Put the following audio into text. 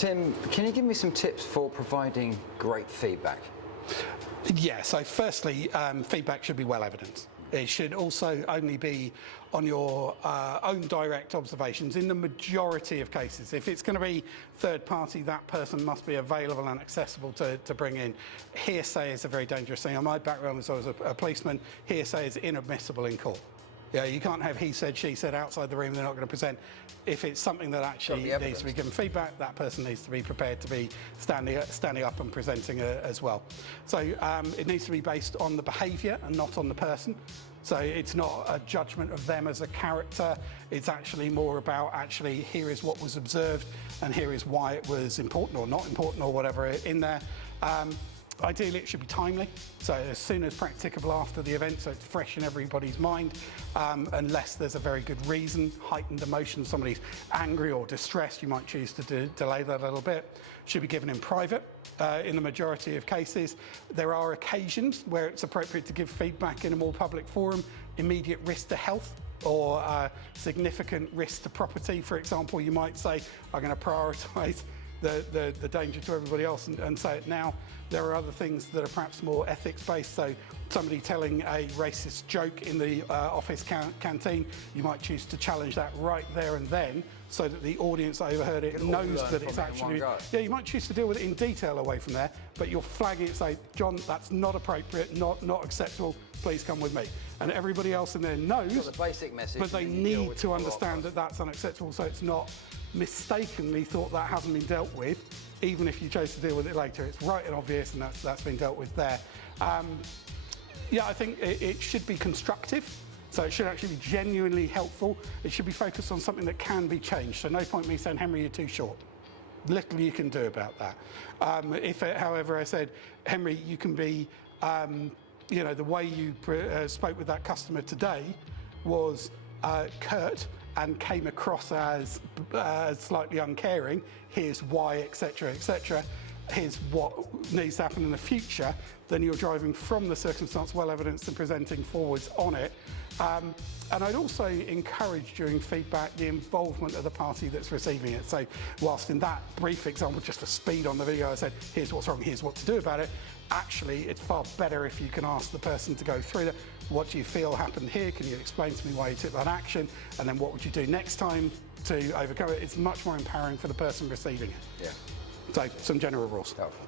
Tim, can you give me some tips for providing great feedback? Yeah, so firstly, feedback should be well evidenced. It should also only be on your own direct observations in the majority of cases. If it's going to be third party, that person must be available and accessible to bring in. Hearsay is a very dangerous thing. On my background as I was a policeman, hearsay is inadmissible in court. Yeah, you can't have he said, she said outside the room, they're not going to present. If it's something that actually needs to be given feedback, that person needs to be prepared to be standing up and presenting as well. So it needs to be based on the behaviour and not on the person. So it's not a judgment of them as a character, it's actually more about actually here is what was observed and here is why it was important or not important or whatever in there. Ideally, it should be timely, so as soon as practicable after the event, so it's fresh in everybody's mind, unless there's a very good reason, heightened emotion, somebody's angry or distressed, you might choose to delay that a little bit. Should be given in private in the majority of cases. There are occasions where it's appropriate to give feedback in a more public forum, immediate risk to health, or significant risk to property, for example. You might say, I'm going to prioritise the danger to everybody else and say it now. There are other things that are perhaps more ethics-based, so somebody telling a racist joke in the office canteen, you might choose to challenge that right there and then so that the audience that overheard it knows that it's actually... Yeah, you might choose to deal with it in detail away from there, but you're flagging it, say, John, that's not appropriate, not acceptable, please come with me. And everybody else in there knows, the basic message, but they need to understand that that's unacceptable, so it's not mistakenly thought that hasn't been dealt with, even if you chose to deal with it later. It's right and obvious, and that's been dealt with there. Yeah, I think it should be constructive, so it should actually be genuinely helpful. It should be focused on something that can be changed, so no point me saying, Henry, you're too short. Little you can do about that. However, I said, Henry, you can be, you know, the way you spoke with that customer today was curt and came across as slightly uncaring. Here's why, etc., etc. Here's what needs to happen in the future. Then you're driving from the circumstance well evidenced and presenting forwards on it. And I'd also encourage during feedback the involvement of the party that's receiving it. So whilst in that brief example, just for speed on the video, I said, here's what's wrong, here's what to do about it. Actually, it's far better if you can ask the person to go through that. What do you feel happened here? Can you explain to me why you took that action? And then what would you do next time to overcome it? It's much more empowering for the person receiving it. Yeah. So some general rules. Helpful.